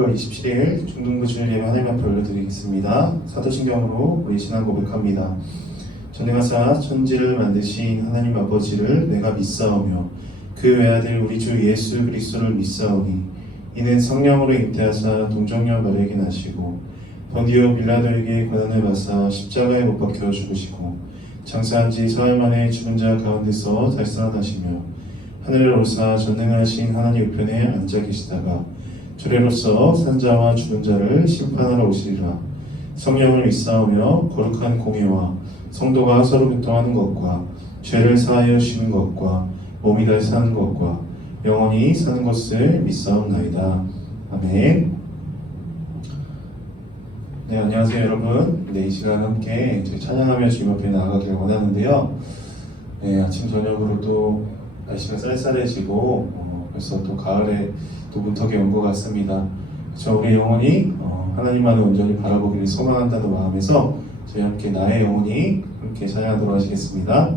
10월 27일 중등부 주일 예배 하나님 앞에 올려드리겠습니다. 사도신경으로 우리 신앙 고백합니다. 전능하사 천지를 만드신 하나님 아버지를 내가 믿사오며 그 외아들 우리 주 예수 그리스도를 믿사오니 이는 성령으로 잉태하사 동정녀 마리아에게 나시고 본디오 빌라도에게 고난을 받사 십자가에 못 박혀 죽으시고 장사한 지 사흘 만에 죽은 자 가운데서 다시 살아나시며 하늘을 오사 전능하신 하나님 우편에 앉아 계시다가 주례로서 산자와 죽은 자를 심판하러 오시리라. 성령을 믿사오며 거룩한 공예와 성도가 서로 교통하는 것과 죄를 사하여 쉬는 것과 몸이 다시 사는 것과 영원히 사는 것을 믿사옵나이다. 아멘. 네, 안녕하세요 여러분. 네, 이 시간 함께 저희 찬양하며 주님 앞에 나아가길 원하는데요. 네, 아침 저녁으로 또 날씨가 쌀쌀해지고 벌써 또 가을에 또 문턱에 온 것 같습니다. 그렇죠? 우리 영혼이 하나님만을 온전히 바라보기를 소망한다는 마음에서 저희 함께 나의 영혼이 함께 찬양하도록 하시겠습니다.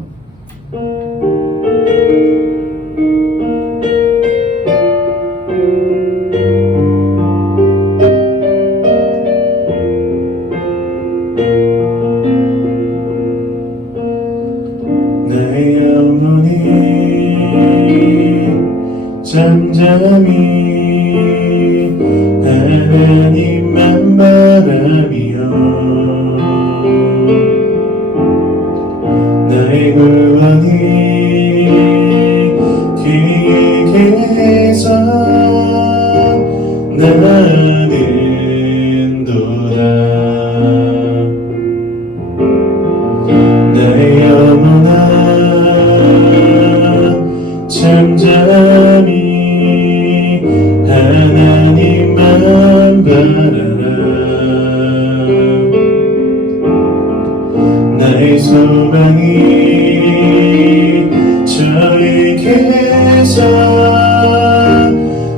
나의 영혼이 잠잠히 하나님만 바라며 나의 구원이 그의 계서 나는 도다. 나의 영혼아 잠잠히 하나님만 바라라. 나의 소망이 저에게서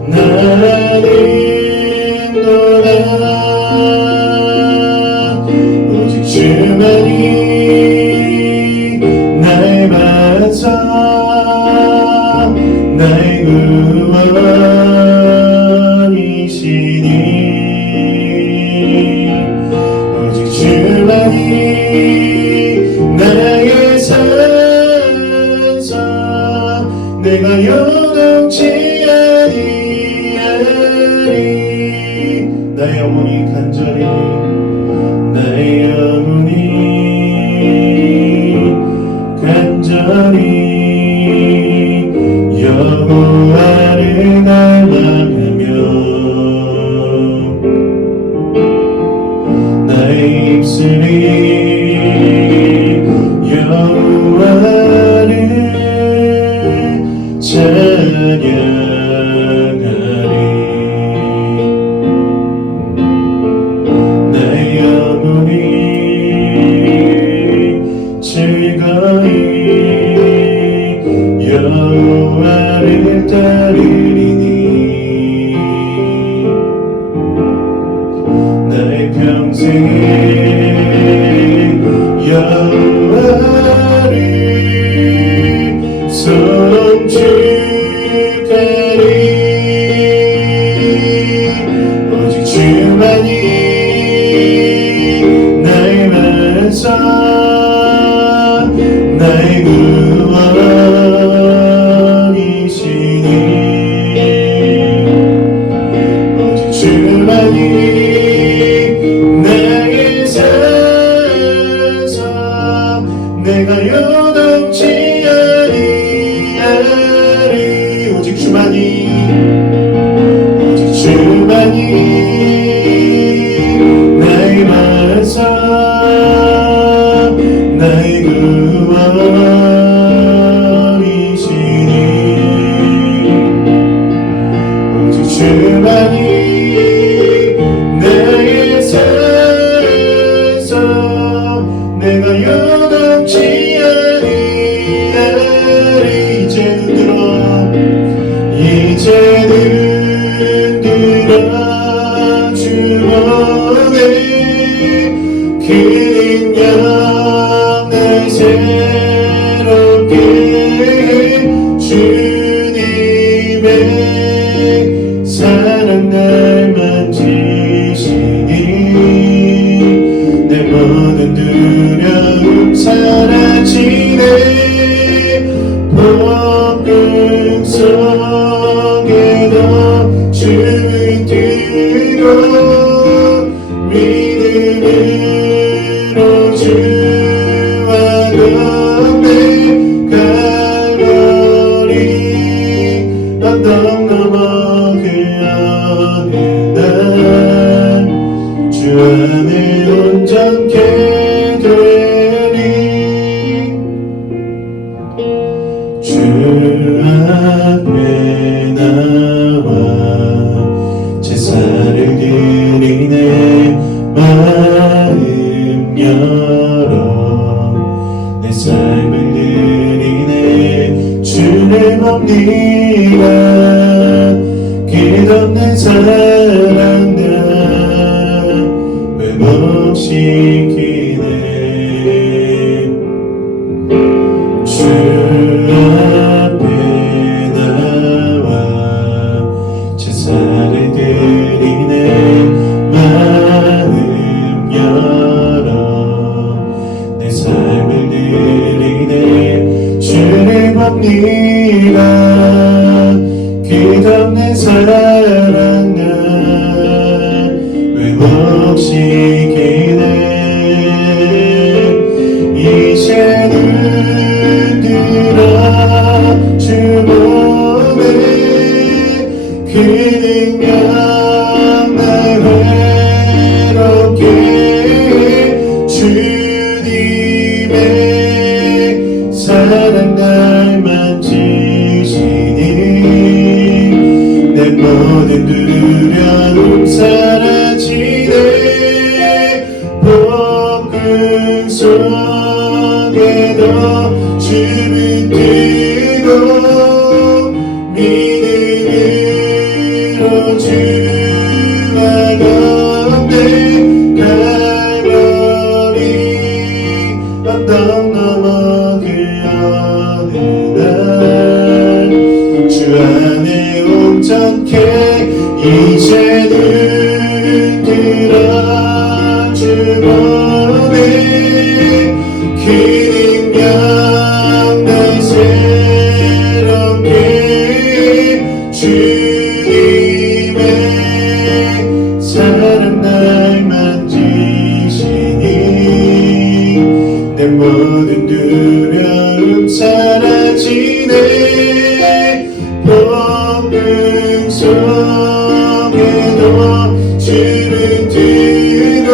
나는 도다. 오직 주만이 날 봐서 나의 구원이시니 오직 주만이 나의 산소 내가 요동치 아니하리. 나의 영혼이 간절히 나의 영혼이 간절히 여호와를 갈망하며 나의 입술이 여호와를 찬양하리. 나의 영혼이 즐거이 여호와를 따르리니 나의 평생에 여호와를 송축하리. 오직 주만이 나의 반석 나의 구원이시니 오직 주만이 나의 산소 내가 요동치 아니하리. 오직 주만이 나의 반석 나의 구원 믿음으로 주와 건네 갈보리 언덕 넘어 그 어느 날 주 안에 온전케 되리 주 앞에 나와 제사를 드리네 마음 열어 내 삶을 드리네 주를 봅니다 끝없는 사랑과 회복시키네 주 앞에 나와 제사를 드리네 마음 열어 내 삶을 드리네 주를 봅니다 끝없는 사랑과 회복시키네 이제는 들어 주 몸에 그 능력 날 외롭게 주님의 사랑 날 만지시니 내 모든 두려움 사라지네 복음 속에도 주를 뜨고 믿음으로 주와 건네 갈보리 언덕 넘어 그 어느 날 주 안에 온전케 이제는 들어 주 몸에 그 능력 날 새롭게 주님의 사랑 날 만지시니 내 모든 두려움 사라지네 복음 속에도 주를 뜨고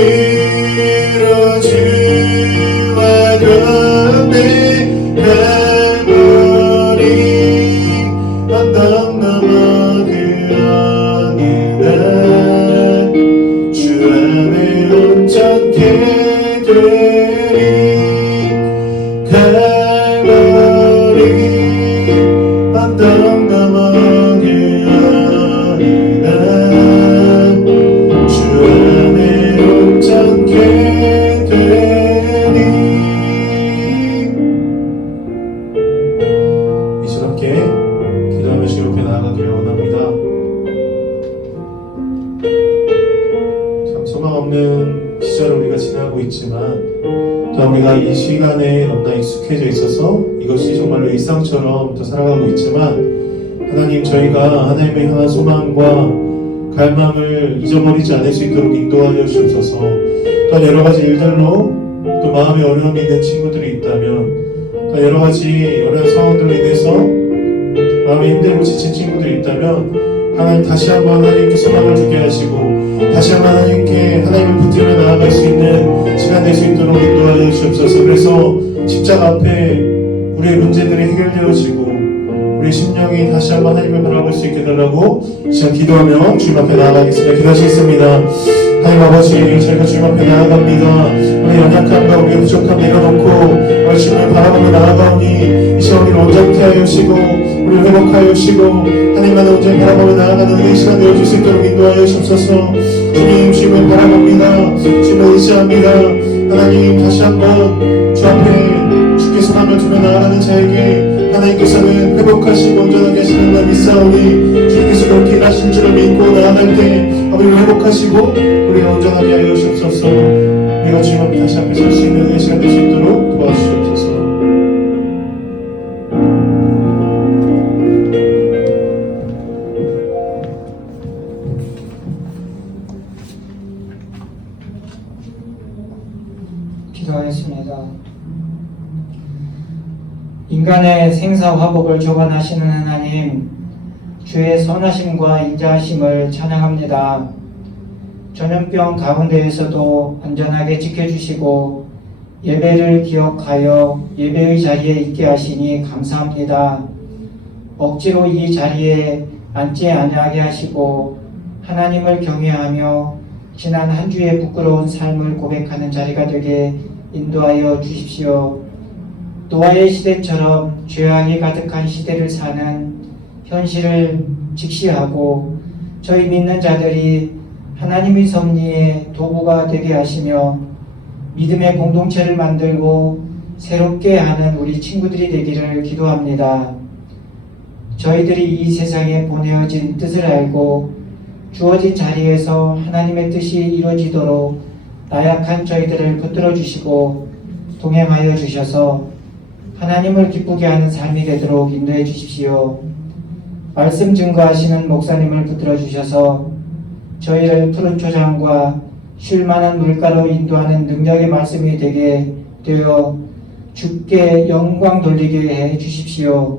믿음으로 주와 건네 갈보리 언덕 넘어 그 어느 날 주 안에 온전케 되리 갈보리 언덕 넘어 그 어느 날 주 안에 온전케 되리 이제 함께 기도하며 주님 앞에 나아가기를 원합니다. 참 소망 없는 시절을 우리가 지나고 있지만 또 우리가 이 시간에 너무나 익숙해져 있어서 이것이 정말로 일상처럼 또 살아가고 있지만 하나님 저희가 하나님의 향한 소망과 갈망을 잊어버리지 않을 수 있도록 인도하여 주옵소서. 또 여러 가지 일들로 또 마음에 어려움이 있는 친구들이 있다면 또 여러 가지 어려운 상황들로 인해서 마음에 힘들고 지친 친구들이 있다면 하나님 다시 한번 하나님께 소망을 주게 하시고 다시 한번 하나님께 하나님을 붙들며 나아갈 수 있는 시간 될 수 있도록 인도하여 주옵소서. 그래서 십자가 앞에 우리의 문제들이 해결되어지고 우리 심령이 다시 한번 하나님을 바라볼 수 있게 해달라고 시간 기도하며 주님 앞에 나아가겠습니다. 기도하시겠습니다. 하나님 아버지 저희가 주님 앞에 나아갑니다. 우리 연약함과 우리의 부족함 내려놓고 우리 주님을 바라보며 나아가오니 이 시간 우리를 온전케 하여 주시고 우리를 회복하여 주시고 하나님만을 온전히 바라보며 나아가는 이 시간 되어줄 수 있도록 인도하여 주옵소서. 주님 주님을 바라봅니다. 주님을 의지합니다. 하나님 다시 한번 주 앞에 주께 소망을 두며 나아가는 자에게 하나님께서는 회복하시고 온전하게 하시는 날 믿사오니 주께서 그렇게 일하신 줄을 믿고 나아갈 때 우리를 회복하시고 우리를 온전하게 하여 주옵소서. 우리가 주님 앞에 다시 앞에 설 수 있는 시간 될 수 있도록 도와주시옵소서. 인간의 생사화복을 주관하시는 하나님, 주의 선하심과 인자하심을 찬양합니다. 전염병 가운데에서도 안전하게 지켜주시고 예배를 기억하여 예배의 자리에 있게 하시니 감사합니다. 억지로 이 자리에 앉지 아니하게 하시고 하나님을 경외하며 지난 한 주의 부끄러운 삶을 고백하는 자리가 되게 인도하여 주십시오. 노아의 시대처럼 죄악이 가득한 시대를 사는 현실을 직시하고 저희 믿는 자들이 하나님의 섭리의 도구가 되게 하시며 믿음의 공동체를 만들고 새롭게 하는 우리 친구들이 되기를 기도합니다. 저희들이 이 세상에 보내어진 뜻을 알고 주어진 자리에서 하나님의 뜻이 이루어지도록 나약한 저희들을 붙들어 주시고 동행하여 주셔서 하나님을 기쁘게 하는 삶이 되도록 인도해 주십시오. 말씀 증거하시는 목사님을 붙들어 주셔서 저희를 푸른 초장과 쉴만한 물가로 인도하는 능력의 말씀이 되게 되어 주께 영광 돌리게 해 주십시오.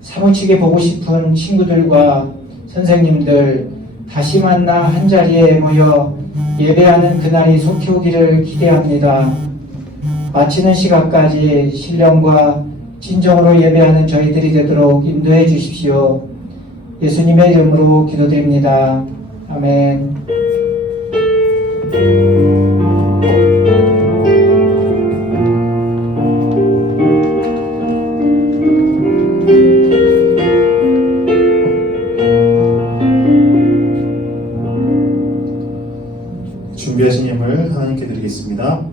사무치게 보고 싶은 친구들과 선생님들 다시 만나 한자리에 모여 예배하는 그날이 속히 오기를 기대합니다. 마치는 시간까지 신령과 진정으로 예배하는 저희들이 되도록 인도해 주십시오. 예수님의 이름으로 기도드립니다. 아멘. 준비하신 예물 하나님께 드리겠습니다.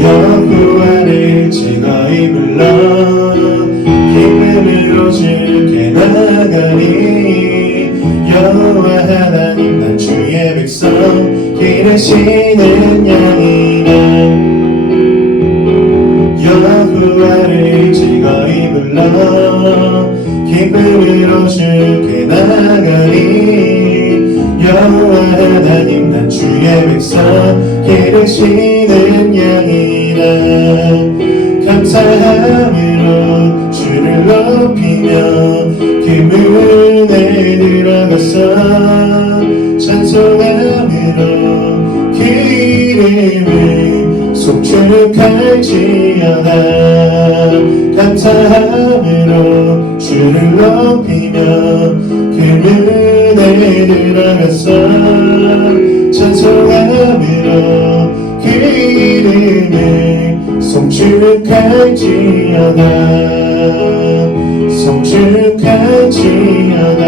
여호와를 즐거이 불러 기쁨으로 주께 나가리. 여호와 하나님 난 주의 백성 기르시는 양이라. 여호와를 즐거이 불러 기쁨으로 주께 나가리. 여호와 하나님 난 주의 백성 기르시는 양이라. 감사함으로 주를 높이며 그 문에 들어가서 찬송함으로 그 이름을 송축할지어다. 감사함으로 주를 높이며 그 문에 들어가서 찬송함으로 그 이름을 송축할지어다. 송축할지어다.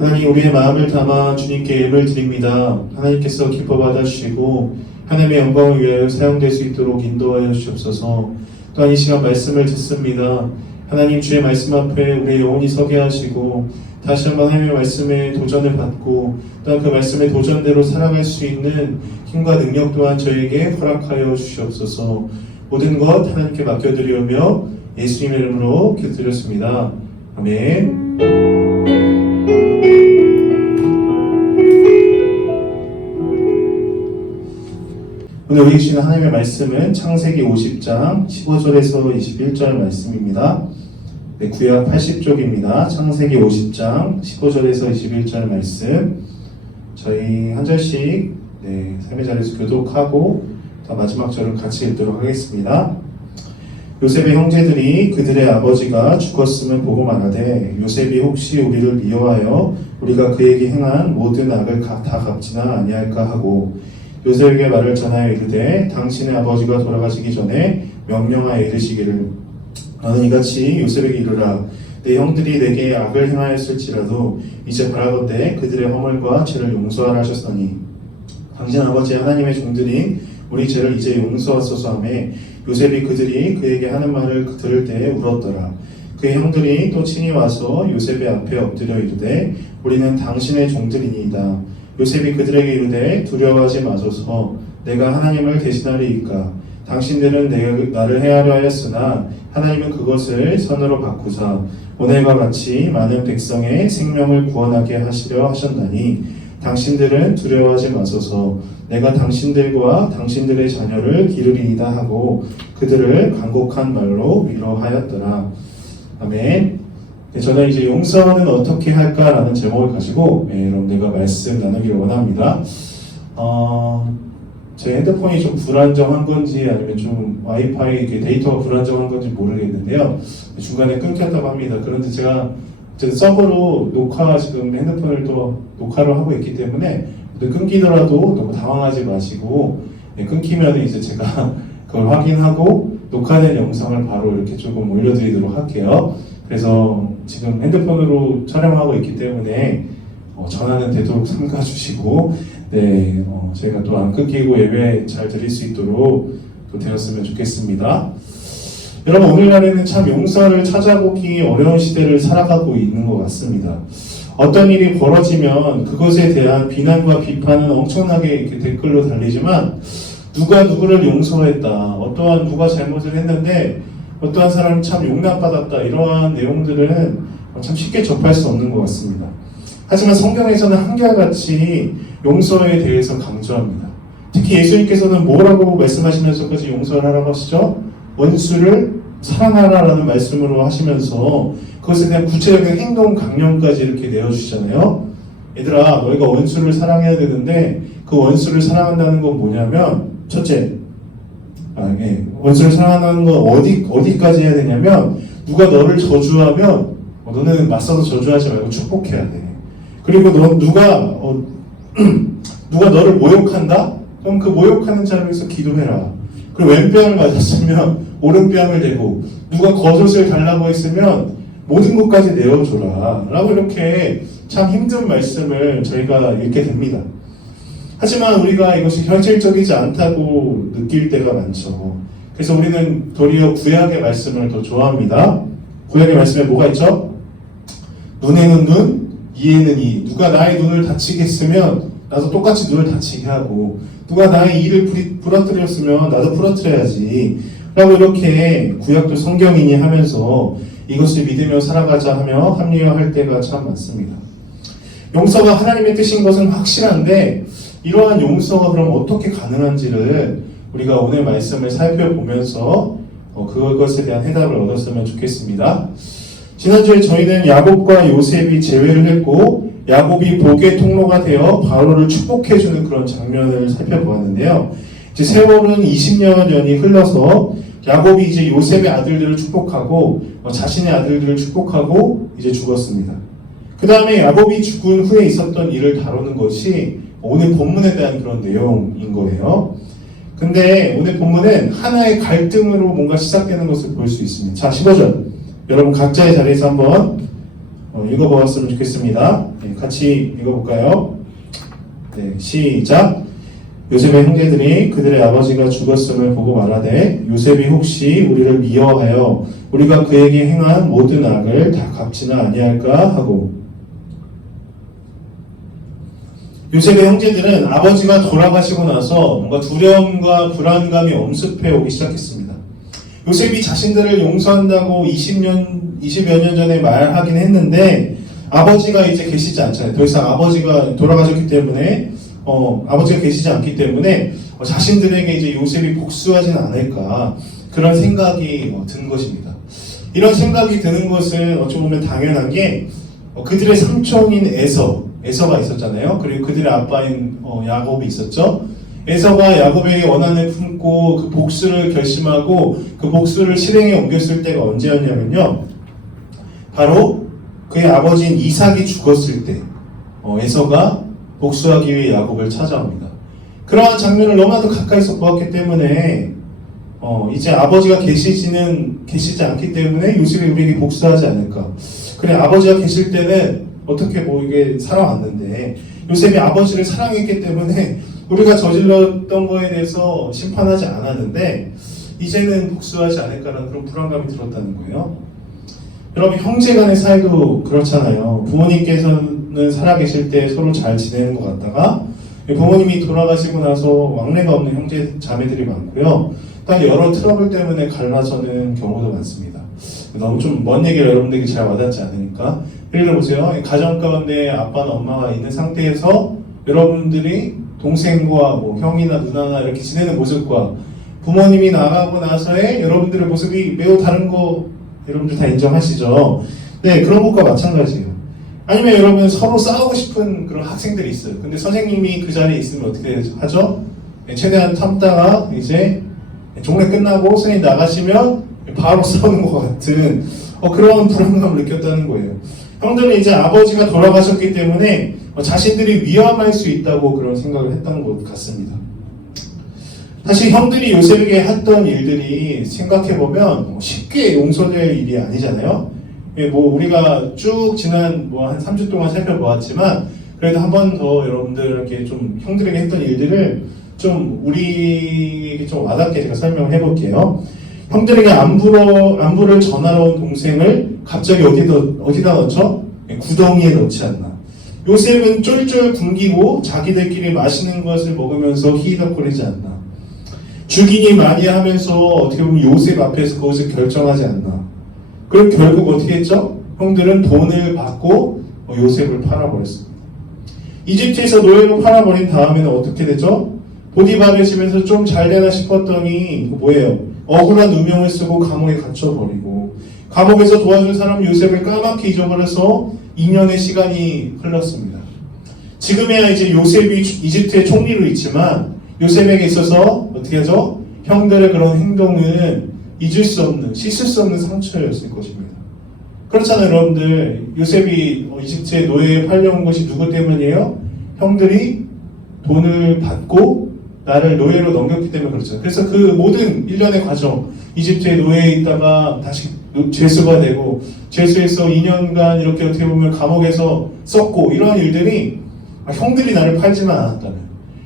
하나님, 우리의 마음을 담아 주님께 예물 드립니다. 하나님께서 기뻐 받아주시고 하나님의 영광을 위하여 사용될 수 있도록 인도하여 주옵소서. 또한 이 시간 말씀을 듣습니다. 하나님, 주의 말씀 앞에 우리의 영혼이 서게 하시고 다시 한번 하나님의 말씀에 도전을 받고 또한 그 말씀의 도전대로 살아갈 수 있는 힘과 능력 또한 저에게 허락하여 주시옵소서. 모든 것 하나님께 맡겨드리오며 예수님의 이름으로 기도드렸습니다. 아멘. 오늘 우리 주시는 하나님의 말씀은 창세기 50장 15절에서 21절 말씀입니다. 네, 구약 80쪽입니다. 창세기 50장 15절에서 21절 말씀. 저희 한 절씩 삶의 자리에서 교독하고 더 마지막 절을 같이 읽도록 하겠습니다. 요셉의 형제들이 그들의 아버지가 죽었음을 보고 말하되 요셉이 혹시 우리를 미워하여 우리가 그에게 행한 모든 악을 다 갚지나 아니할까 하고 요셉에게 말을 전하여 이르되 당신의 아버지가 돌아가시기 전에 명령하여 이르시기를 너는 이같이 요셉에게 이르라. 내 형들이 내게 악을 행하였을지라도 이제 바라건대 그들의 허물과 죄를 용서하라 하셨으니 당신 아버지 하나님의 종들이 우리 죄를 이제 용서하소서 하며 요셉이 그들이 그에게 하는 말을 들을 때에 울었더라. 그의 형들이 또 친히 와서 요셉의 앞에 엎드려 이르되 우리는 당신의 종들이니이다. 요셉이 그들에게 이르되 두려워하지 마소서. 내가 하나님을 대신하리이까. 당신들은 나를 해하려 하였으나 하나님은 그것을 선으로 바꾸사 오늘과 같이 많은 백성의 생명을 구원하게 하시려 하셨나니 당신들은 두려워하지 마소서. 내가 당신들과 당신들의 자녀를 기르리이다 하고 그들을 간곡한 말로 위로하였더라. 아멘. 저는 이제 용서는 어떻게 할까라는 제목을 가지고 여러분들과 말씀 나누기를 원합니다. 제 핸드폰이 좀 불안정한 건지 아니면 좀 와이파이 데이터가 불안정한 건지 모르겠는데요. 중간에 끊겼다고 합니다. 그런데 제가 서버로 지금 핸드폰을 또 녹화를 하고 있기 때문에 끊기더라도 너무 당황하지 마시고 끊기면 이제 제가 그걸 확인하고 녹화된 영상을 바로 이렇게 조금 올려드리도록 할게요. 그래서 지금 핸드폰으로 촬영하고 있기 때문에 전화는 되도록 삼가 주시고 저희가 또 안 끊기고 예배 잘 드릴 수 있도록 또 되었으면 좋겠습니다. 여러분, 오늘날에는 참 용서를 찾아보기 어려운 시대를 살아가고 있는 것 같습니다. 어떤 일이 벌어지면 그것에 대한 비난과 비판은 엄청나게 이렇게 댓글로 달리지만 누가 누구를 용서했다, 어떠한 누가 잘못을 했는데 어떠한 사람이 참 용납받았다, 이러한 내용들은 참 쉽게 접할 수 없는 것 같습니다. 하지만 성경에서는 한결같이 용서에 대해서 강조합니다. 특히 예수님께서는 뭐라고 말씀하시면서까지 용서를 하라고 하시죠? 원수를 사랑하라라는 말씀으로 하시면서 그것에 대한 구체적인 행동 강령까지 이렇게 내어주시잖아요. 얘들아, 너희가 원수를 사랑해야 되는데 그 원수를 사랑한다는 건 뭐냐면, 첫째, 원수를 사랑한다는 건 어디까지 해야 되냐면, 누가 너를 저주하면 너는 맞서서 저주하지 말고 축복해야 돼. 그리고 누가 너를 모욕한다? 그럼 그 모욕하는 자리에서 기도해라. 그리고 왼뺨을 맞았으면 오른뺨을 대고, 누가 겉옷을 달라고 했으면 모든 것까지 내어줘라 라고 이렇게 참 힘든 말씀을 저희가 읽게 됩니다. 하지만 우리가 이것이 현실적이지 않다고 느낄 때가 많죠. 그래서 우리는 도리어 구약의 말씀을 더 좋아합니다. 구약의 말씀에 뭐가 있죠? 눈에는 눈, 이에는 이. 누가 나의 눈을 다치게 했으면 나도 똑같이 눈을 다치게 하고, 누가 나의 이를 부러뜨렸으면 나도 부러뜨려야지 라고 이렇게 구약도 성경이니 하면서 이것을 믿으며 살아가자 하며 합리화할 때가 참 많습니다. 용서가 하나님의 뜻인 것은 확실한데 이러한 용서가 그럼 어떻게 가능한지를 우리가 오늘 말씀을 살펴보면서 그것에 대한 해답을 얻었으면 좋겠습니다. 지난주에 저희는 야곱과 요셉이 재회를 했고 야곱이 복의 통로가 되어 바로를 축복해주는 그런 장면을 살펴보았는데요. 이제 세월은 20년이 흘러서 야곱이 이제 요셉의 아들들을 축복하고 자신의 아들들을 축복하고 이제 죽었습니다. 그 다음에 야곱이 죽은 후에 있었던 일을 다루는 것이 오늘 본문에 대한 그런 내용인 거예요. 근데 오늘 본문은 하나의 갈등으로 뭔가 시작되는 것을 볼 수 있습니다. 자, 15절. 여러분 각자의 자리에서 한번 읽어보았으면 좋겠습니다. 같이 읽어볼까요? 시작. 요셉의 형제들이 그들의 아버지가 죽었음을 보고 말하되 요셉이 혹시 우리를 미워하여 우리가 그에게 행한 모든 악을 다 갚지는 아니할까 하고, 요셉의 형제들은 아버지가 돌아가시고 나서 뭔가 두려움과 불안감이 엄습해 오기 시작했습니다. 요셉이 자신들을 용서한다고 20여 년 전에 말하긴 했는데 아버지가 이제 계시지 않잖아요. 더 이상 아버지가 돌아가셨기 때문에 아버지가 계시지 않기 때문에 자신들에게 이제 요셉이 복수하진 않을까, 그런 생각이 든 것입니다. 이런 생각이 드는 것은 어찌 보면 당연한 게 그들의 삼촌인 에서가 있었잖아요. 그리고 그들의 아빠인 야곱이 있었죠. 에서가 야곱에게 원한을 품고 그 복수를 결심하고 그 복수를 실행에 옮겼을 때가 언제였냐면요, 바로 그의 아버지인 이삭이 죽었을 때 에서가 복수하기 위해 야곱을 찾아옵니다. 그러한 장면을 너무나도 가까이서 보았기 때문에 이제 아버지가 계시지 않기 때문에 요셉이 우리에게 복수하지 않을까. 그래, 아버지가 계실 때는 어떻게 이게 살아왔는데 요셉이 아버지를 사랑했기 때문에 우리가 저질렀던 거에 대해서 심판하지 않았는데 이제는 복수하지 않을까라는 그런 불안감이 들었다는 거예요. 여러분, 형제 간의 사이도 그렇잖아요. 부모님께서는 살아계실 때 서로 잘 지내는 것 같다가 부모님이 돌아가시고 나서 왕래가 없는 형제 자매들이 많고요. 또 여러 트러블 때문에 갈라서는 경우도 많습니다. 너무 좀 먼 얘기를 여러분들에게 잘 와닿지 않으니까 예를 들어보세요. 가정 가운데 아빠나 엄마가 있는 상태에서 여러분들이 동생과 뭐 형이나 누나나 이렇게 지내는 모습과 부모님이 나가고 나서의 여러분들의 모습이 매우 다른 거 여러분들 다 인정하시죠? 네, 그런 것과 마찬가지예요. 아니면 여러분 서로 싸우고 싶은 그런 학생들이 있어요. 근데 선생님이 그 자리에 있으면 어떻게 하죠? 네, 최대한 참다가 이제 종례 끝나고 선생님 나가시면 바로 싸우는 것 같은 그런 불안감을 느꼈다는 거예요. 형들은 이제 아버지가 돌아가셨기 때문에 자신들이 위험할 수 있다고 그런 생각을 했던 것 같습니다. 사실 형들이 요셉에게 했던 일들이 생각해보면 쉽게 용서될 일이 아니잖아요. 뭐 우리가 쭉 지난 뭐 한 3주 동안 살펴보았지만 그래도 한 번 더 여러분들에게 좀 형들에게 했던 일들을 좀 우리에게 좀 와닿게 제가 설명을 해볼게요. 형들에게 안부를 전하러 온 동생을 갑자기 어디다 넣죠? 구덩이에 넣지 않나. 요셉은 쫄쫄 굶기고 자기들끼리 맛있는 것을 먹으면서 희덕거리지 않나. 죽이니 많이 하면서 어떻게 보면 요셉 앞에서 그것을 결정하지 않나. 그럼 결국 어떻게 했죠? 형들은 돈을 받고 요셉을 팔아버렸습니다. 이집트에서 노예로 팔아버린 다음에는 어떻게 되죠? 보디발의 집에서 좀 잘되나 싶었더니 뭐예요? 억울한 누명을 쓰고 감옥에 갇혀버리고 감옥에서 도와준 사람 요셉을 까맣게 잊어버려서 2년의 시간이 흘렀습니다. 지금에야 이제 요셉이 이집트의 총리로 있지만 요셉에게 있어서 어떻게 하죠? 형들의 그런 행동은 잊을 수 없는, 씻을 수 없는 상처였을 것입니다. 그렇잖아요, 여러분들. 요셉이 이집트의 노예에 팔려온 것이 누구 때문이에요? 형들이 돈을 받고 나를 노예로 넘겼기 때문에 그렇죠. 그래서 그 모든 일련의 과정, 이집트의 노예에 있다가 다시 죄수가 되고 죄수에서 2년간 이렇게 어떻게 보면 감옥에서 썩고 이러한 일들이 형들이 나를 팔지만 않았다면,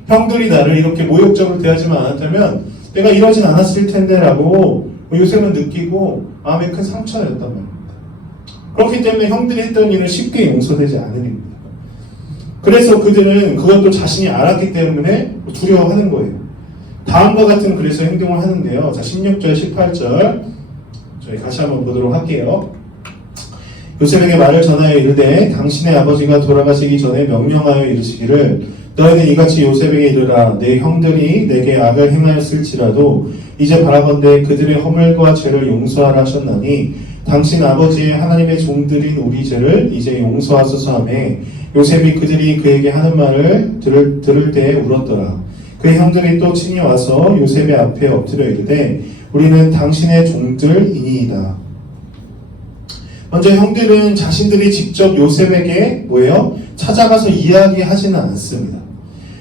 형들이 나를 이렇게 모욕적으로 대하지만 않았다면 내가 이러진 않았을 텐데 라고 요셉은 느끼고 마음에 큰 상처였단 말입니다. 그렇기 때문에 형들이 했던 일은 쉽게 용서되지 않은 일입니다. 그래서 그들은 그것도 자신이 알았기 때문에 두려워하는 거예요. 다음과 같은 그래서 행동을 하는데요. 자, 16절, 18절 저희 다시 한번 보도록 할게요. 요셉에게 말을 전하여 이르되 당신의 아버지가 돌아가시기 전에 명령하여 이르시기를 너희는 이같이 요셉에게 이르라 내 형들이 내게 악을 행하였을지라도 이제 바라건대 그들의 허물과 죄를 용서하라 하셨나니 당신 아버지의 하나님의 종들인 우리 죄를 이제 용서하소서 하며 요셉이 그들이 그에게 하는 말을 들을 때 울었더라. 그의 형들이 또 친히 와서 요셉의 앞에 엎드려 이르되 우리는 당신의 종들이니이다. 먼저 형들은 자신들이 직접 요셉에게 뭐예요? 찾아가서 이야기하지는 않습니다.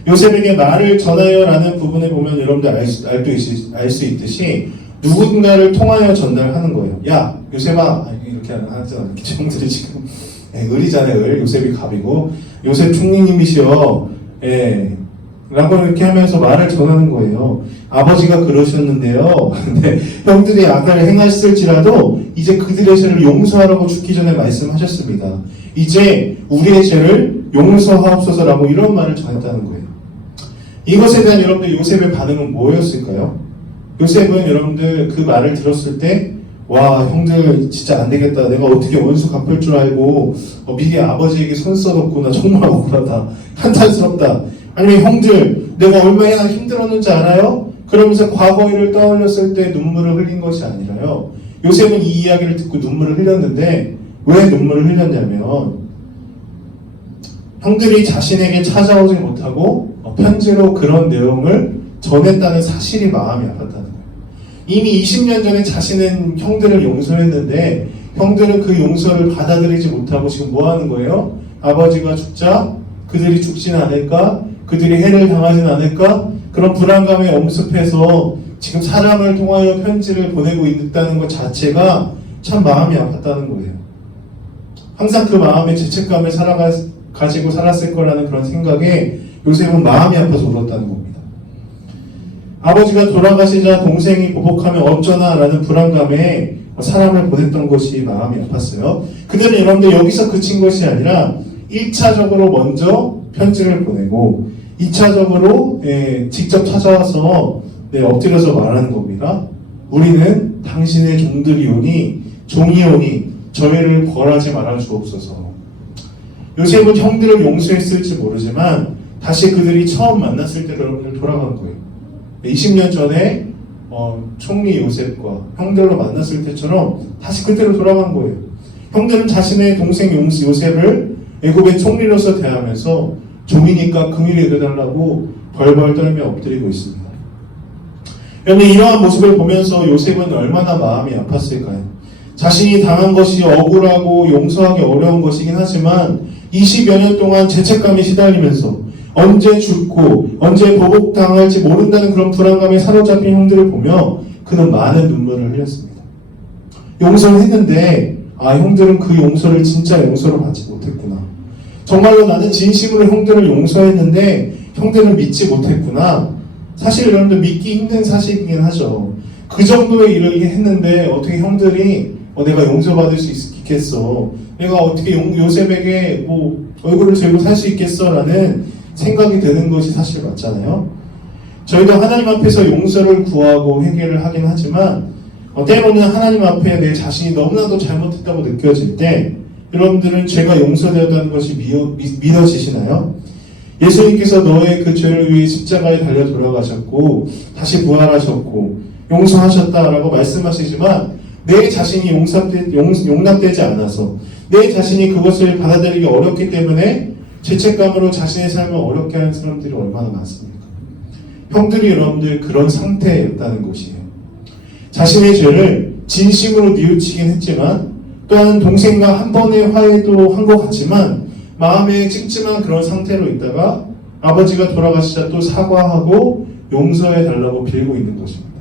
요셉에게 말을 전하여라는 부분에 보면 여러분들 알 수 있듯이 누군가를 통하여 전달하는 거예요. 야, 요셉아, 이렇게 하잖아요. 형들이 지금 을이잖아요. 을. 요셉이 갑이고 요셉 총리님이시여. 라고 이렇게 하면서 말을 전하는 거예요. 아버지가 그러셨는데요. 근데 형들이 악을 행하실지라도 이제 그들의 죄를 용서하라고 죽기 전에 말씀하셨습니다. 이제 우리의 죄를 용서하옵소서라고 이런 말을 전했다는 거예요. 이것에 대한 여러분들 요셉의 반응은 뭐였을까요? 요셉은 여러분들 그 말을 들었을 때 와, 형들 진짜 안 되겠다. 내가 어떻게 원수 갚을 줄 알고 미리 아버지에게 손 써뒀구나. 정말 억울하다. 한탄스럽다. 아니면 형들 내가 얼마나 힘들었는지 알아요? 그러면서 과거 일을 떠올렸을 때 눈물을 흘린 것이 아니라요. 요셉은 이 이야기를 듣고 눈물을 흘렸는데 왜 눈물을 흘렸냐면 형들이 자신에게 찾아오지 못하고 편지로 그런 내용을 전했다는 사실이 마음이 아팠다는 거예요. 이미 20년 전에 자신은 형들을 용서했는데 형들은 그 용서를 받아들이지 못하고 지금 뭐 하는 거예요? 아버지가 죽자 그들이 죽진 않을까? 그들이 해를 당하진 않을까? 그런 불안감에 엄습해서 지금 사람을 통하여 편지를 보내고 있다는 것 자체가 참 마음이 아팠다는 거예요. 항상 그 마음의 죄책감을 가지고 살았을 거라는 그런 생각에 요셉은 마음이 아파서 울었다는 겁니다. 아버지가 돌아가시자 동생이 보복하면 어쩌나 라는 불안감에 사람을 보냈던 것이 마음이 아팠어요. 그들은 여러분들 여기서 그친 것이 아니라 1차적으로 먼저 편지를 보내고 2차적으로 직접 찾아와서 엎드려서 말하는 겁니다. 우리는 당신의 종이오니 저희를 벌하지 말아 주옵소서. 요셉은 형들을 용서했을지 모르지만 다시 그들이 처음 만났을 때로 여러분들 돌아간 거예요. 20년 전에 총리 요셉과 형들로 만났을 때처럼 다시 그때로 돌아간 거예요. 형들은 자신의 동생 요셉을 애굽의 총리로서 대하면서 종이니까 금일에 여겨달라고 벌벌 떨며 엎드리고 있습니다. 여러분, 이러한 모습을 보면서 요셉은 얼마나 마음이 아팠을까요? 자신이 당한 것이 억울하고 용서하기 어려운 것이긴 하지만 20여 년 동안 죄책감에 시달리면서 언제 죽고 언제 보복당할지 모른다는 그런 불안감에 사로잡힌 형들을 보며 그는 많은 눈물을 흘렸습니다. 용서를 했는데 형들은 그 용서를 진짜 용서로 받지 못했구나. 정말로 나는 진심으로 형들을 용서했는데 형들은 믿지 못했구나. 사실 여러분들 믿기 힘든 사실이긴 하죠. 그 정도의 일을 했는데 어떻게 형들이 내가 용서받을 수 있겠어, 내가 어떻게 요셉에게 얼굴을 들고 살 수 있겠어 라는 생각이 드는 것이 사실 맞잖아요. 저희도 하나님 앞에서 용서를 구하고 회개를 하긴 하지만 때로는 하나님 앞에 내 자신이 너무나도 잘못했다고 느껴질 때 여러분들은 죄가 용서되었다는 것이 믿어지시나요? 예수님께서 너의 그 죄를 위해 십자가에 달려 돌아가셨고 다시 부활하셨고 용서하셨다라고 말씀하시지만 내 자신이 용납되지 않아서 내 자신이 그것을 받아들이기 어렵기 때문에 죄책감으로 자신의 삶을 어렵게 하는 사람들이 얼마나 많습니까? 형들이 여러분들 그런 상태였다는 것이에요. 자신의 죄를 진심으로 뉘우치긴 했지만 또한 동생과 한 번의 화해도 한 것 같지만 마음에 찜찜한 그런 상태로 있다가 아버지가 돌아가시자 또 사과하고 용서해 달라고 빌고 있는 것입니다.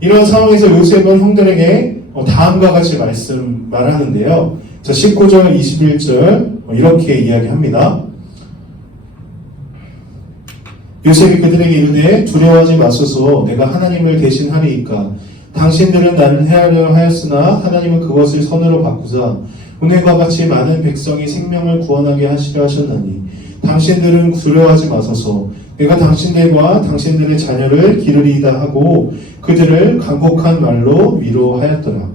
이런 상황에서 요셉은 형들에게 다음과 같이 말하는데요. 19절, 21절 이렇게 이야기합니다. 요셉이 그들에게 이르되 두려워하지 마소서, 내가 하나님을 대신하리이까. 당신들은 나를 해하려 하였으나 하나님은 그것을 선으로 바꾸사 오늘과 같이 많은 백성이 생명을 구원하게 하시려 하셨나니 당신들은 두려워하지 마소서, 내가 당신들과 당신들의 자녀를 기르리이다 하고 그들을 간곡한 말로 위로하였더라.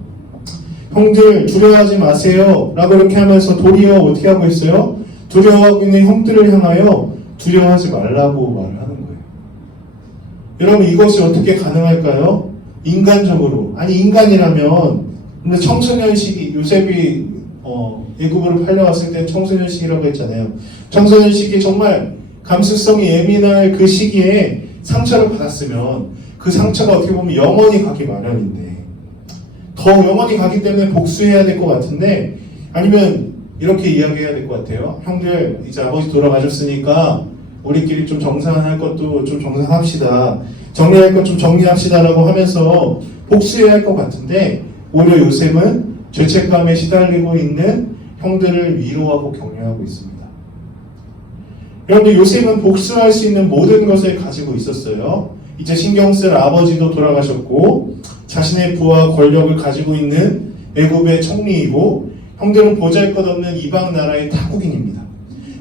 형들 두려워하지 마세요 라고 이렇게 하면서 도리어 어떻게 하고 있어요? 두려워하고 있는 형들을 향하여 두려워하지 말라고 말을 하는 거예요. 여러분, 이것이 어떻게 가능할까요? 인간적으로, 인간이라면, 근데 청소년 시기, 요셉이 애굽으로 팔려왔을 때 청소년 시기라고 했잖아요. 청소년 시기 정말 감수성이 예민할 그 시기에 상처를 받았으면 그 상처가 어떻게 보면 영원히 가기 마련인데 더 영원히 가기 때문에 복수해야 될 것 같은데, 아니면 이렇게 이야기해야 될 것 같아요. 형들 이제 아버지 돌아가셨으니까 우리끼리 좀 정산할 것도 좀 정산합시다, 정리할 것 좀 정리합시다 라고 하면서 복수해야 할 것 같은데, 오히려 요셉은 죄책감에 시달리고 있는 형들을 위로하고 격려하고 있습니다. 여러분들, 요셉은 복수할 수 있는 모든 것을 가지고 있었어요. 이제 신경 쓸 아버지도 돌아가셨고 자신의 부와 권력을 가지고 있는 애굽의 총리이고 형들은 보잘것없는 이방 나라의 타국인입니다.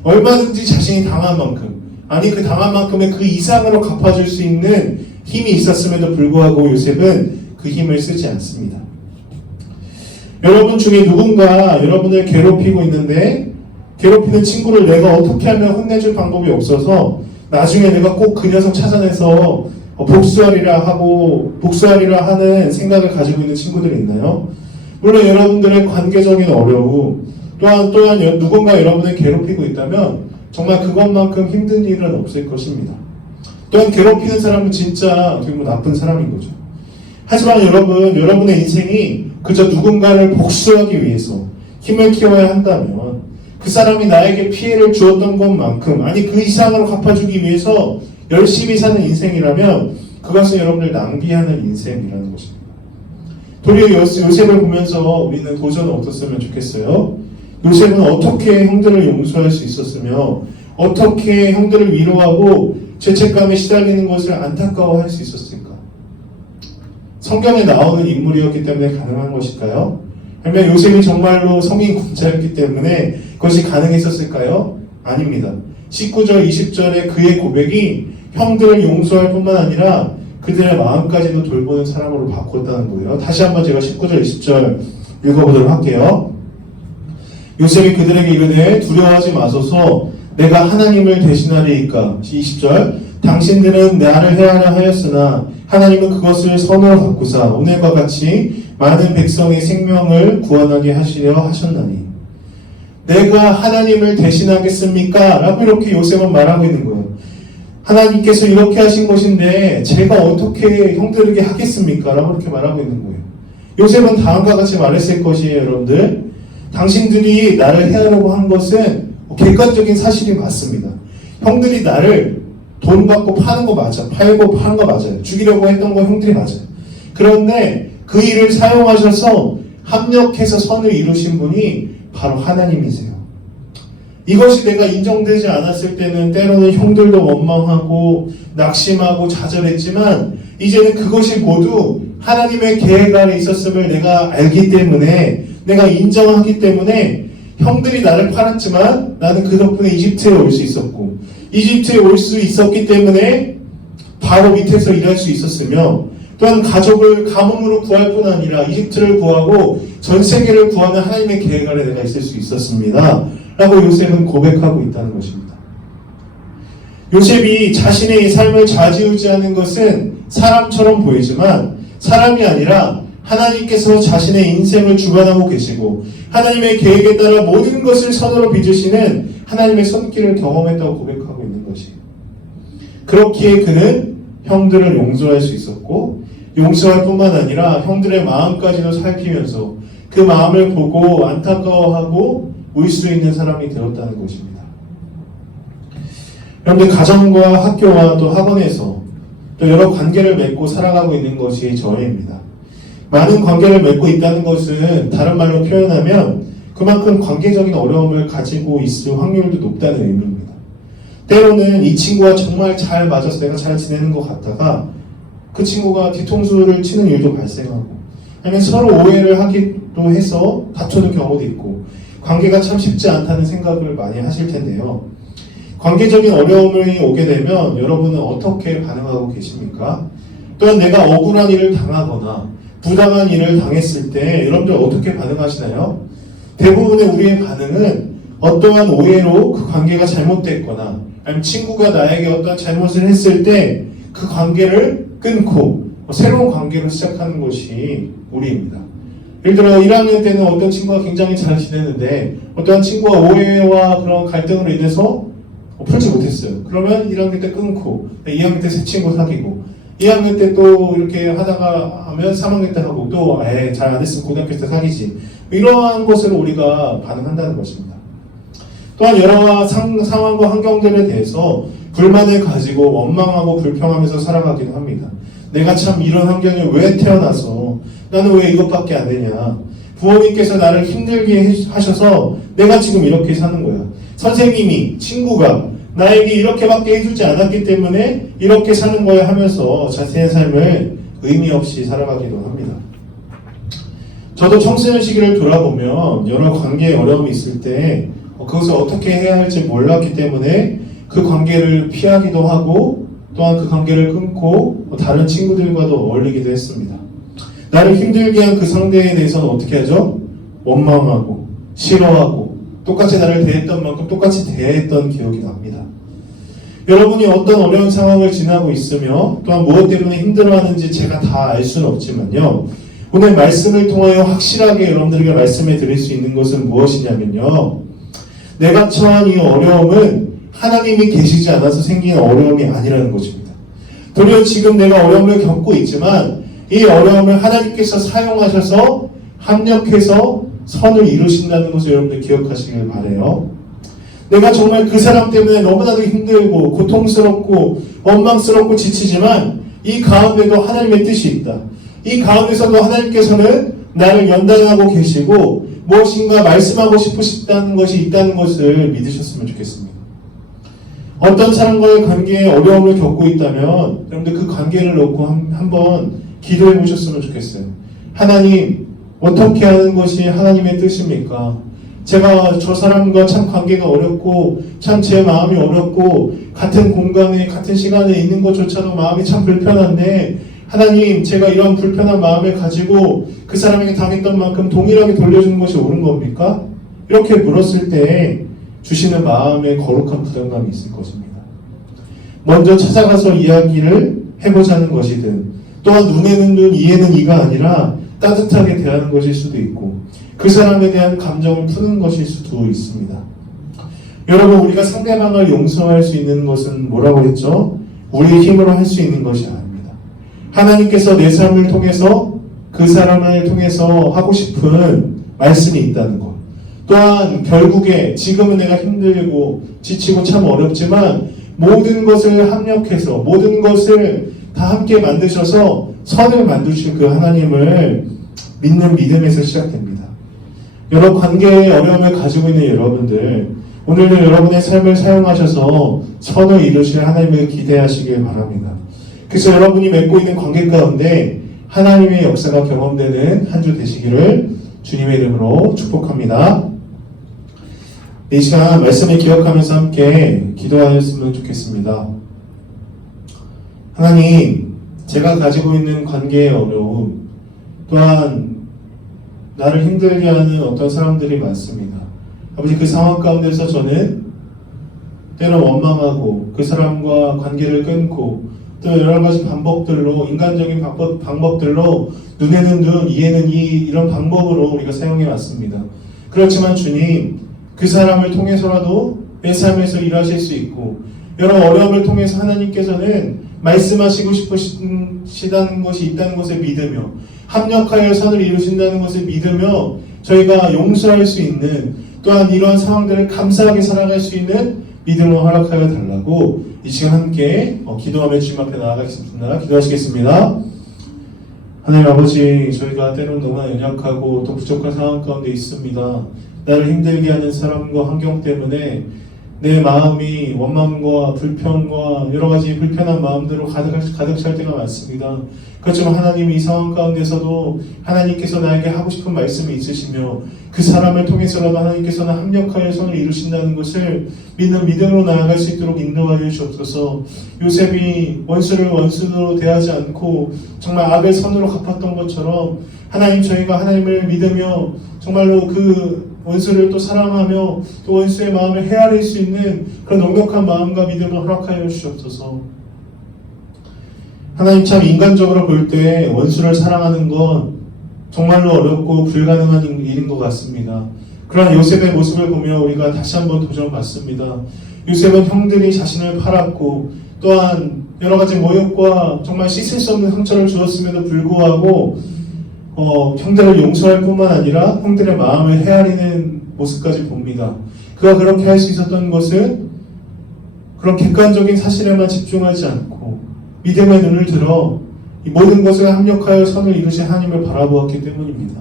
얼마든지 자신이 당한 만큼, 그 당한 만큼의 그 이상으로 갚아줄 수 있는 힘이 있었음에도 불구하고 요셉은 그 힘을 쓰지 않습니다. 여러분 중에 누군가 여러분을 괴롭히고 있는데 괴롭히는 친구를 내가 어떻게 하면 혼내줄 방법이 없어서 나중에 내가 꼭 그 녀석 찾아내서 복수하리라 하는 생각을 가지고 있는 친구들이 있나요? 물론 여러분들의 관계적인 어려움, 또한 누군가 여러분을 괴롭히고 있다면 정말 그것만큼 힘든 일은 없을 것입니다. 또한 괴롭히는 사람은 진짜 어떻게 보면 나쁜 사람인 거죠. 하지만 여러분의 인생이 그저 누군가를 복수하기 위해서 힘을 키워야 한다면, 그 사람이 나에게 피해를 주었던 것만큼 그 이상으로 갚아주기 위해서 열심히 사는 인생이라면 그것은 여러분들 낭비하는 인생이라는 것입니다. 도리어 요셉을 보면서 우리는 도전은 어떻으면 좋겠어요? 요셉은 어떻게 형들을 용서할 수 있었으며 어떻게 형들을 위로하고 죄책감에 시달리는 것을 안타까워할 수 있었을까? 성경에 나오는 인물이었기 때문에 가능한 것일까요? 아니면 요셉이 정말로 성인 군자였기 때문에 그것이 가능했었을까요? 아닙니다. 19절, 20절에 그의 고백이 형들을 용서할 뿐만 아니라 그들의 마음까지도 돌보는 사람으로 바꿨다는 거예요. 다시 한번 제가 19절, 20절 읽어보도록 할게요. 요셉이 그들에게 이르되 두려워하지 마소서 내가 하나님을 대신하리이까. 20절 당신들은 나를 해하려 하였으나 하나님은 그것을 선으로 바꾸사 오늘과 같이 많은 백성의 생명을 구원하게 하시려 하셨나니 내가 하나님을 대신하겠습니까? 라고 이렇게 요셉은 말하고 있는 거예요. 하나님께서 이렇게 하신 것인데 제가 어떻게 형들에게 하겠습니까? 라고 이렇게 말하고 있는 거예요. 요셉은 다음과 같이 말했을 것이에요. 여러분들 당신들이 나를 해하려고 한 것은 객관적인 사실이 맞습니다. 형들이 나를 돈 받고 파는 거 맞아. 팔고 파는 거 맞아요. 죽이려고 했던 거 형들이 맞아요. 그런데 그 일을 사용하셔서 합력해서 선을 이루신 분이 바로 하나님이세요. 이것이 내가 인정되지 않았을 때는 때로는 형들도 원망하고 낙심하고 좌절했지만 이제는 그것이 모두 하나님의 계획 아래 있었음을 내가 알기 때문에 내가 인정하기 때문에 형들이 나를 팔았지만 나는 그 덕분에 이집트에 올 수 있었고 이집트에 올 수 있었기 때문에 바로 밑에서 일할 수 있었으며 또한 가족을 가뭄으로 구할 뿐 아니라 이집트를 구하고 전 세계를 구하는 하나님의 계획 아래 내가 있을 수 있었습니다. 라고 요셉은 고백하고 있다는 것입니다. 요셉이 자신의 삶을 좌지우지하는 것은 사람처럼 보이지만 사람이 아니라 하나님께서 자신의 인생을 주관하고 계시고 하나님의 계획에 따라 모든 것을 선으로 빚으시는 하나님의 손길을 경험했다고 고백하고 있는 것이에요. 그렇기에 그는 형들을 용서할 수 있었고 용서할 뿐만 아니라 형들의 마음까지도 살피면서 그 마음을 보고 안타까워하고 울 수 있는 사람이 되었다는 것입니다. 그런데 가정과 학교와 또 학원에서 또 여러 관계를 맺고 살아가고 있는 것이 저희입니다. 많은 관계를 맺고 있다는 것은 다른 말로 표현하면 그만큼 관계적인 어려움을 가지고 있을 확률도 높다는 의미입니다. 때로는 이 친구와 정말 잘 맞아서 내가 잘 지내는 것 같다가 그 친구가 뒤통수를 치는 일도 발생하고 아니면 서로 오해를 하기도 해서 다투는 경우도 있고 관계가 참 쉽지 않다는 생각을 많이 하실 텐데요. 관계적인 어려움이 오게 되면 여러분은 어떻게 반응하고 계십니까? 또한 내가 억울한 일을 당하거나 부당한 일을 당했을 때 여러분들 어떻게 반응하시나요? 대부분의 우리의 반응은 어떠한 오해로 그 관계가 잘못됐거나 아니면 친구가 나에게 어떠한 잘못을 했을 때 그 관계를 끊고 새로운 관계를 시작하는 것이 우리입니다. 예를 들어 1학년 때는 어떤 친구가 굉장히 잘 지내는데 어떠한 친구가 오해와 그런 갈등으로 인해서 풀지 못했어요. 그러면 1학년 때 끊고 2학년 때 새 친구 사귀고 2학년 때 또 이렇게 하다가 하면 3학년 때 하고 또 잘 안 했으면 고등학교 때 사귀지. 이러한 것으로 우리가 반응한다는 것입니다. 또한 여러 상황과 환경들에 대해서 불만을 가지고 원망하고 불평하면서 살아가기도 합니다. 내가 참 이런 환경에 왜 태어나서 나는 왜 이것밖에 안 되냐. 부모님께서 나를 힘들게 하셔서 내가 지금 이렇게 사는 거야. 선생님이, 친구가 나에게 이렇게밖에 해주지 않았기 때문에 이렇게 사는 거야 하면서 자신의 삶을 의미 없이 살아가기도 합니다. 저도 청소년 시기를 돌아보면 여러 관계에 어려움이 있을 때 그것을 어떻게 해야 할지 몰랐기 때문에 그 관계를 피하기도 하고 또한 그 관계를 끊고 다른 친구들과도 어울리기도 했습니다. 나를 힘들게 한 그 상대에 대해서는 어떻게 하죠? 원망하고 싫어하고 똑같이 나를 대했던 만큼 똑같이 대했던 기억이 납니다. 여러분이 어떤 어려운 상황을 지나고 있으며 또한 무엇 때문에 힘들어하는지 제가 다 알 수는 없지만요. 오늘 말씀을 통하여 확실하게 여러분들에게 말씀해 드릴 수 있는 것은 무엇이냐면요. 내가 처한 이 어려움은 하나님이 계시지 않아서 생긴 어려움이 아니라는 것입니다. 도리어 지금 내가 어려움을 겪고 있지만 이 어려움을 하나님께서 사용하셔서 합력해서 선을 이루신다는 것을 여러분들 기억하시길 바라요. 내가 정말 그 사람 때문에 너무나도 힘들고 고통스럽고 원망스럽고 지치지만 이 가운데도 하나님의 뜻이 있다. 이 가운데서도 하나님께서는 나를 연단하고 계시고 무엇인가 말씀하고 싶으시다는 것이 있다는 것을 믿으셨으면 좋겠습니다. 어떤 사람과의 관계에 어려움을 겪고 있다면 여러분들 그 관계를 놓고 한번 기도해 보셨으면 좋겠어요. 하나님, 어떻게 하는 것이 하나님의 뜻입니까? 제가 저 사람과 참 관계가 어렵고 참 제 마음이 어렵고 같은 공간에 같은 시간에 있는 것조차도 마음이 참 불편한데 하나님 제가 이런 불편한 마음을 가지고 그 사람에게 당했던 만큼 동일하게 돌려주는 것이 옳은 겁니까? 이렇게 물었을 때 주시는 마음에 거룩한 부담감이 있을 것입니다. 먼저 찾아가서 이야기를 해보자는 것이든 또한 눈에는 눈, 이에는 이가 아니라 따뜻하게 대하는 것일 수도 있고 그 사람에 대한 감정을 푸는 것일 수도 있습니다. 여러분 우리가 상대방을 용서할 수 있는 것은 뭐라고 했죠? 우리의 힘으로 할 수 있는 것이 아닙니다. 하나님께서 내 삶을 통해서 그 사람을 통해서 하고 싶은 말씀이 있다는 것. 또한 결국에 지금은 내가 힘들고 지치고 참 어렵지만 모든 것을 합력해서 모든 것을 다 함께 만드셔서 선을 만드실 그 하나님을 믿는 믿음에서 시작됩니다. 여러 관계의 어려움을 가지고 있는 여러분들 오늘은 여러분의 삶을 사용하셔서 선을 이루실 하나님을 기대하시길 바랍니다. 그래서 여러분이 맺고 있는 관계 가운데 하나님의 역사가 경험되는 한 주 되시기를 주님의 이름으로 축복합니다. 이 시간 말씀을 기억하면서 함께 기도하였으면 좋겠습니다. 하나님, 제가 가지고 있는 관계의 어려움, 또한 나를 힘들게 하는 어떤 사람들이 많습니다. 아버지 그 상황 가운데서 저는 때로 원망하고 그 사람과 관계를 끊고 또 여러 가지 방법들로 인간적인 방법들로 눈에는 눈, 이에는 이 이런 방법으로 우리가 사용해 왔습니다. 그렇지만 주님 그 사람을 통해서라도 내 삶에서 일하실 수 있고 여러 어려움을 통해서 하나님께서는 말씀하시고 싶으시다는 것이 있다는 것을 믿으며 합력하여 선을 이루신다는 것을 믿으며 저희가 용서할 수 있는 또한 이러한 상황들을 감사하게 살아갈 수 있는 믿음을 허락하여 달라고 이 시간 함께 기도하며 주님 앞에 나아가겠습니다. 기도하시겠습니다. 하나님 아버지 저희가 때로는 너무나 연약하고 또 부족한 상황 가운데 있습니다. 나를 힘들게 하는 사람과 환경 때문에 내 마음이 원망과 불평과 여러 가지 불편한 마음들로 가득 찰 때가 많습니다. 그렇지만 하나님 이 상황 가운데서도 하나님께서 나에게 하고 싶은 말씀이 있으시며 그 사람을 통해서라도 하나님께서는 합력하여 선을 이루신다는 것을 믿는 믿음으로 나아갈 수 있도록 인도하여 주옵소서. 요셉이 원수를 원수로 대하지 않고 정말 악을 선으로 갚았던 것처럼 하나님 저희가 하나님을 믿으며 정말로 그 원수를 또 사랑하며 또 원수의 마음을 헤아릴 수 있는 그런 넉넉한 마음과 믿음을 허락하여 주옵소서. 하나님 참 인간적으로 볼 때 원수를 사랑하는 건 정말로 어렵고 불가능한 일인 것 같습니다. 그러나 요셉의 모습을 보며 우리가 다시 한번 도전받습니다. 요셉은 형들이 자신을 팔았고 또한 여러 가지 모욕과 정말 씻을 수 없는 상처를 주었음에도 불구하고 형들을 용서할 뿐만 아니라 형들의 마음을 헤아리는 모습까지 봅니다. 그가 그렇게 할 수 있었던 것은 그런 객관적인 사실에만 집중하지 않고 믿음의 눈을 들어 이 모든 것을 합력하여 선을 이루신 하나님을 바라보았기 때문입니다.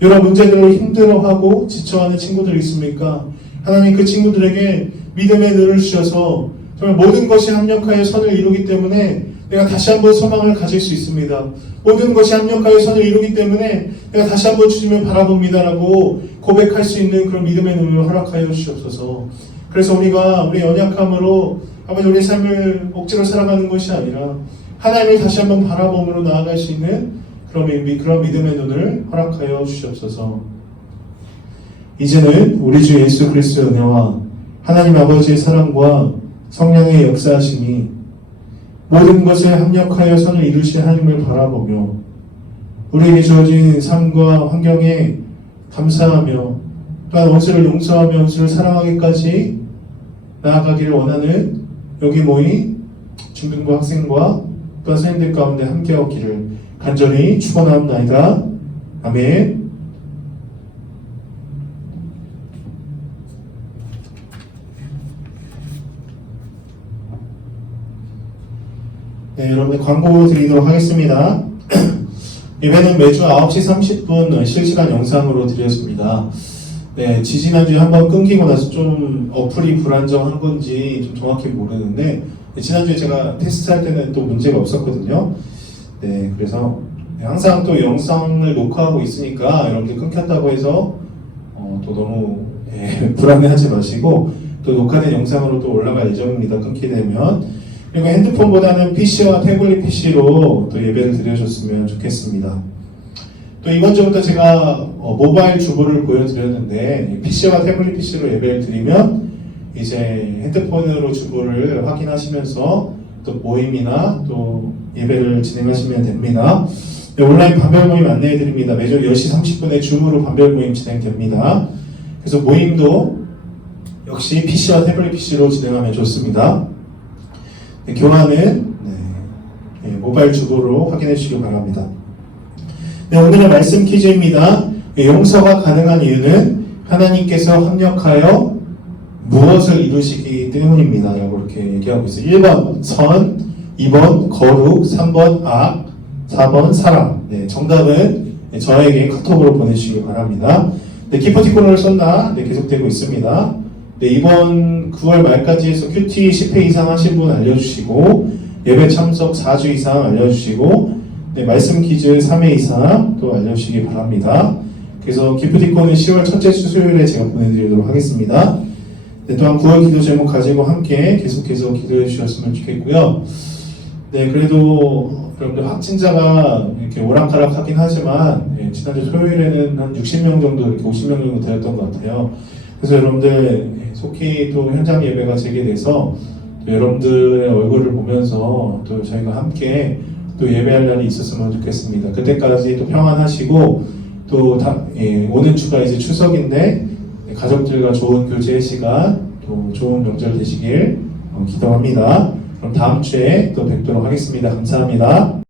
여러 문제들로 힘들어하고 지쳐하는 친구들이 있습니까? 하나님 그 친구들에게 믿음의 눈을 주셔서 정말 모든 것이 합력하여 선을 이루기 때문에 내가 다시 한번 소망을 가질 수 있습니다. 모든 것이 합력하여 선을 이루기 때문에 내가 다시 한번 주님을 바라봅니다라고 고백할 수 있는 그런 믿음의 눈을 허락하여 주옵소서. 그래서 우리가 우리 연약함으로 아버지 우리 삶을 억지로 살아가는 것이 아니라 하나님을 다시 한번 바라봄으로 나아갈 수 있는 그런 믿음의 눈을 허락하여 주시옵소서. 이제는 우리 주 예수 그리스도의 은혜와 하나님 아버지의 사랑과 성령의 역사하심이 모든 것을 합력하여 선을 이루신 하나님을 바라보며 우리에게 주어진 삶과 환경에 감사하며 또한 원수를 용서하며 원수를 사랑하기까지 나아가기를 원하는 여기 모인 중등부 학생과 또한 선생님들 가운데 함께하기를 간절히 축원하옵나이다. 아멘. 네, 여러분 광고 드리도록 하겠습니다. 예배는 매주 9시 30분 실시간 영상으로 드렸습니다. 네, 지지난주에 한번 끊기고 나서 좀 어플이 불안정한 건지 좀 정확히 모르는데 지난주에 제가 테스트할 때는 또 문제가 없었거든요. 네, 그래서 항상 또 영상을 녹화하고 있으니까 여러분들 끊겼다고 해서 또 너무 불안해하지 마시고 또 녹화된 영상으로 또 올라갈 예정입니다. 끊게 되면. 그리고 핸드폰보다는 PC와 태블릿 PC로 또 예배를 드려줬으면 좋겠습니다. 또 이번 주부터 제가 모바일 주보를 보여드렸는데 PC와 태블릿 PC로 예배를 드리면 이제 핸드폰으로 주보를 확인하시면서 또 모임이나 또 예배를 진행하시면 됩니다. 네, 온라인 반별 모임 안내해드립니다. 매주 10시 30분에 줌으로 반별 모임 진행됩니다. 그래서 모임도 역시 PC와 태블릿 PC로 진행하면 좋습니다. 네, 교환은 모바일 주보로 확인해 주시기 바랍니다. 네, 오늘의 말씀 퀴즈입니다. 용서가 가능한 이유는 하나님께서 합력하여 무엇을 이루시기 때문입니다. 라고 이렇게 얘기하고 있어요. 1번 선, 2번 거룩, 3번 악, 4번 사랑. 네, 정답은 저에게 카톡으로 보내주시기 바랍니다. 네, 기프티콘을 쏜다. 네, 계속되고 있습니다. 네, 이번 9월 말까지 해서 큐티 10회 이상 하신 분 알려주시고, 예배 참석 4주 이상 알려주시고, 네, 말씀 퀴즈 3회 이상 또 알려주시기 바랍니다. 그래서 기프티콘은 10월 첫째 주 수요일에 제가 보내드리도록 하겠습니다. 네, 또한 9월 기도 제목 가지고 함께 계속해서 기도해 주셨으면 좋겠고요. 네, 그래도 여러분들 확진자가 이렇게 오락가락하긴 하지만 지난주 토요일에는 한 60명 정도, 이렇게 50명 정도 되었던 것 같아요. 그래서 여러분들 속히 또 현장 예배가 재개돼서 또 여러분들의 얼굴을 보면서 또 저희가 함께 또 예배할 날이 있었으면 좋겠습니다. 그때까지 또 평안하시고 또 오는 주가 이제 추석인데 가족들과 좋은 교제의 시간 또 좋은 명절 되시길 기도합니다. 그럼 다음 주에 또 뵙도록 하겠습니다. 감사합니다.